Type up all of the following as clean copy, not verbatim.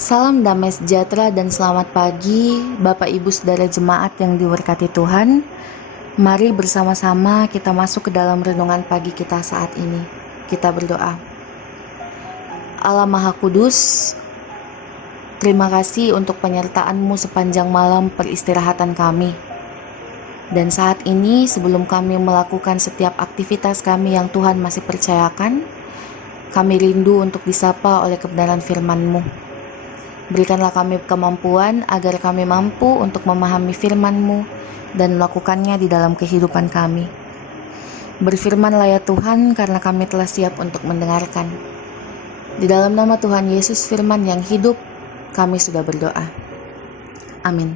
Salam damai sejahtera dan selamat pagi Bapak Ibu Saudara Jemaat yang diberkati Tuhan. Mari bersama-sama kita masuk ke dalam renungan pagi kita saat ini. Kita berdoa. Allah Maha Kudus, terima kasih untuk penyertaan-Mu sepanjang malam peristirahatan kami. Dan saat ini sebelum kami melakukan setiap aktivitas kami yang Tuhan masih percayakan, kami rindu untuk disapa oleh kebenaran firman-Mu. Berikanlah kami kemampuan agar kami mampu untuk memahami firman-Mu dan melakukannya di dalam kehidupan kami. Berfirmanlah ya Tuhan, karena kami telah siap untuk mendengarkan. Di dalam nama Tuhan Yesus firman yang hidup, kami sudah berdoa. Amin.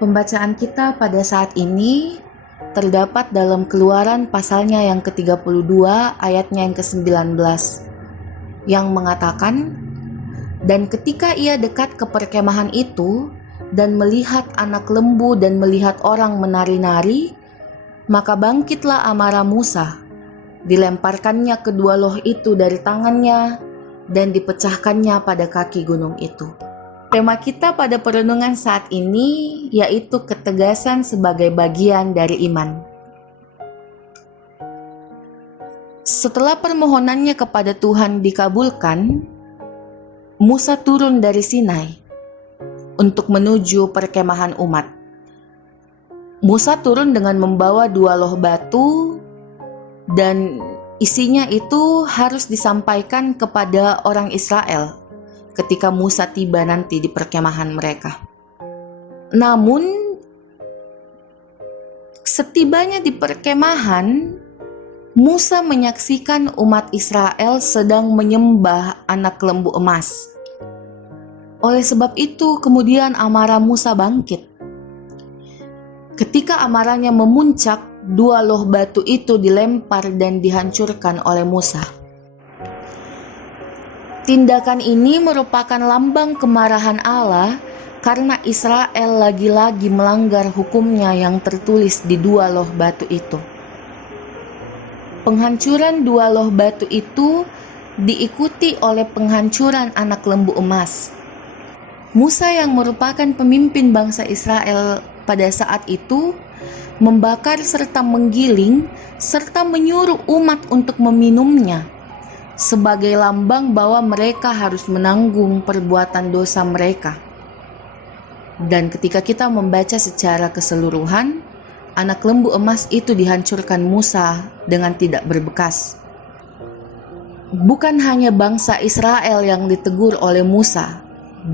Pembacaan kita pada saat ini terdapat dalam Keluaran pasalnya yang ke-32 ayatnya yang ke-19 yang mengatakan, "Dan ketika ia dekat ke perkemahan itu dan melihat anak lembu dan melihat orang menari-nari, maka bangkitlah amarah Musa. Dilemparkannya kedua loh itu dari tangannya dan dipecahkannya pada kaki gunung itu." Tema kita pada perenungan saat ini yaitu ketegasan sebagai bagian dari iman. Setelah permohonannya kepada Tuhan dikabulkan, Musa turun dari Sinai untuk menuju perkemahan umat. Musa turun dengan membawa 2 loh batu dan isinya itu harus disampaikan kepada orang Israel ketika Musa tiba nanti di perkemahan mereka. Namun, setibanya di perkemahan, Musa menyaksikan umat Israel sedang menyembah anak lembu emas. Oleh sebab itu, kemudian amarah Musa bangkit. Ketika amarahnya memuncak, 2 loh batu itu dilempar dan dihancurkan oleh Musa. Tindakan ini merupakan lambang kemarahan Allah karena Israel lagi-lagi melanggar hukumnya yang tertulis di 2 loh batu itu. Penghancuran 2 loh batu itu diikuti oleh penghancuran anak lembu emas. Musa yang merupakan pemimpin bangsa Israel pada saat itu membakar serta menggiling serta menyuruh umat untuk meminumnya sebagai lambang bahwa mereka harus menanggung perbuatan dosa mereka. Dan ketika kita membaca secara keseluruhan, anak lembu emas itu dihancurkan Musa dengan tidak berbekas. Bukan hanya bangsa Israel yang ditegur oleh Musa,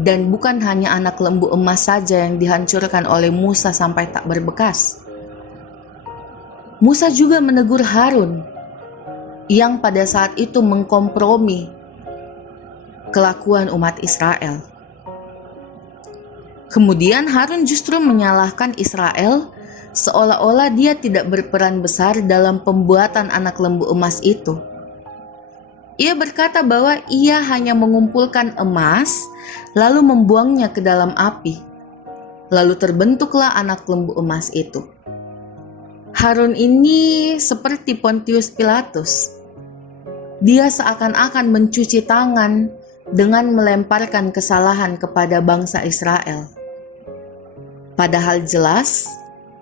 dan bukan hanya anak lembu emas saja yang dihancurkan oleh Musa sampai tak berbekas. Musa juga menegur Harun yang pada saat itu mengkompromi kelakuan umat Israel. Kemudian Harun justru menyalahkan Israel seolah-olah dia tidak berperan besar dalam pembuatan anak lembu emas itu. Ia berkata bahwa ia hanya mengumpulkan emas lalu membuangnya ke dalam api. Lalu terbentuklah anak lembu emas itu. Harun ini seperti Pontius Pilatus. Dia seakan-akan mencuci tangan dengan melemparkan kesalahan kepada bangsa Israel. Padahal jelas,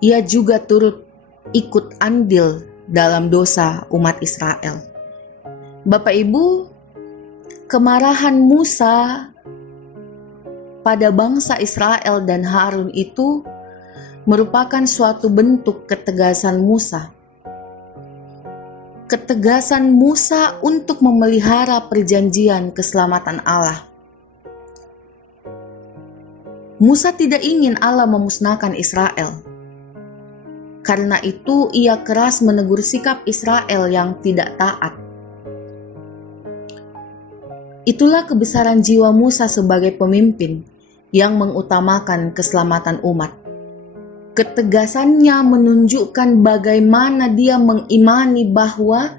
ia juga turut ikut andil dalam dosa umat Israel. Bapak Ibu, kemarahan Musa pada bangsa Israel dan Harun itu merupakan suatu bentuk ketegasan Musa. Ketegasan Musa untuk memelihara perjanjian keselamatan Allah. Musa tidak ingin Allah memusnahkan Israel. Karena itu ia keras menegur sikap Israel yang tidak taat. Itulah kebesaran jiwa Musa sebagai pemimpin yang mengutamakan keselamatan umat. Ketegasannya menunjukkan bagaimana dia mengimani bahwa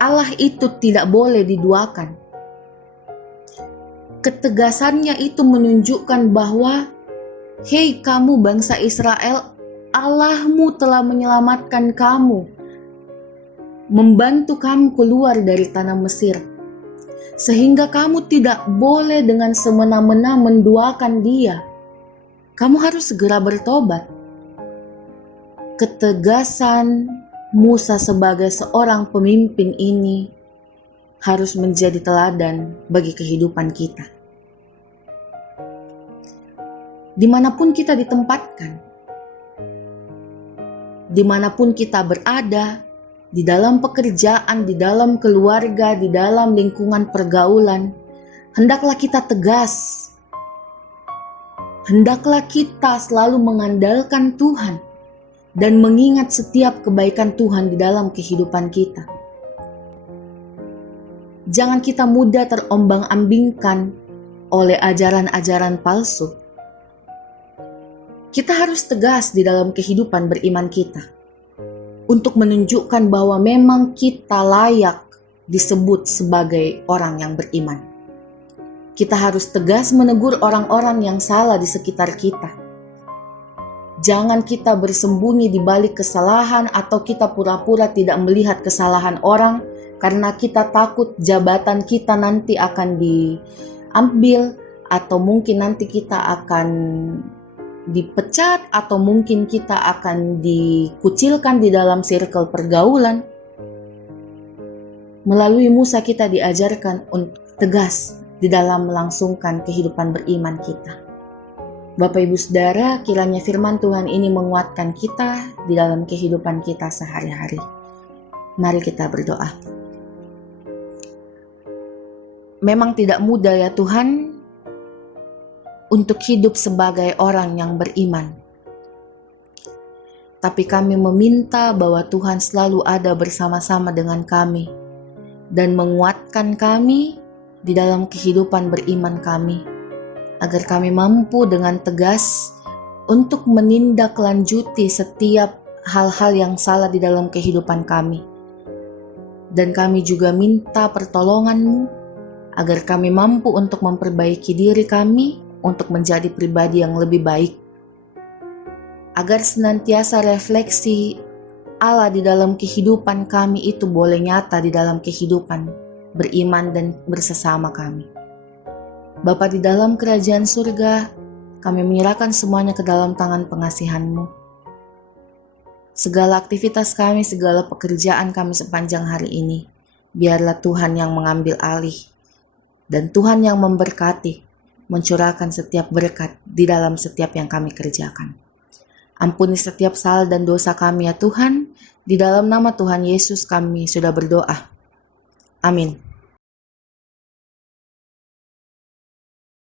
Allah itu tidak boleh diduakan. Ketegasannya itu menunjukkan bahwa, hei kamu bangsa Israel, Allahmu telah menyelamatkan kamu, membantu kamu keluar dari tanah Mesir. sehingga kamu tidak boleh dengan semena-mena menduakan dia. Kamu harus segera bertobat. Ketegasan Musa sebagai seorang pemimpin ini harus menjadi teladan bagi kehidupan kita. Dimanapun kita ditempatkan, dimanapun kita berada, di dalam pekerjaan, di dalam keluarga, di dalam lingkungan pergaulan, hendaklah kita tegas. Hendaklah kita selalu mengandalkan Tuhan dan mengingat setiap kebaikan Tuhan di dalam kehidupan kita. Jangan kita mudah terombang-ambingkan oleh ajaran-ajaran palsu. Kita harus tegas di dalam kehidupan beriman kita untuk menunjukkan bahwa memang kita layak disebut sebagai orang yang beriman. Kita harus tegas menegur orang-orang yang salah di sekitar kita. Jangan kita bersembunyi di balik kesalahan atau kita pura-pura tidak melihat kesalahan orang karena kita takut jabatan kita nanti akan diambil atau mungkin nanti kita akan dipecat atau mungkin kita akan dikucilkan di dalam circle pergaulan. Melalui Musa kita diajarkan untuk tegas di dalam melangsungkan kehidupan beriman kita. Bapak Ibu Saudara, kiranya firman Tuhan ini menguatkan kita di dalam kehidupan kita sehari-hari. Mari kita berdoa. Memang tidak mudah ya Tuhan untuk hidup sebagai orang yang beriman. Tapi kami meminta bahwa Tuhan selalu ada bersama-sama dengan kami dan menguatkan kami di dalam kehidupan beriman kami, agar kami mampu dengan tegas untuk menindaklanjuti setiap hal-hal yang salah di dalam kehidupan kami. Dan kami juga minta pertolongan-Mu agar kami mampu untuk memperbaiki diri kami untuk menjadi pribadi yang lebih baik. Agar senantiasa refleksi Allah di dalam kehidupan kami itu boleh nyata di dalam kehidupan beriman dan bersesama kami. Bapa di dalam kerajaan surga, kami menyerahkan semuanya ke dalam tangan pengasihan-Mu. Segala aktivitas kami, segala pekerjaan kami sepanjang hari ini, biarlah Tuhan yang mengambil alih dan Tuhan yang memberkati, mencurahkan setiap berkat di dalam setiap yang kami kerjakan. Ampuni setiap salah dan dosa kami ya Tuhan, di dalam nama Tuhan Yesus kami sudah berdoa. Amin.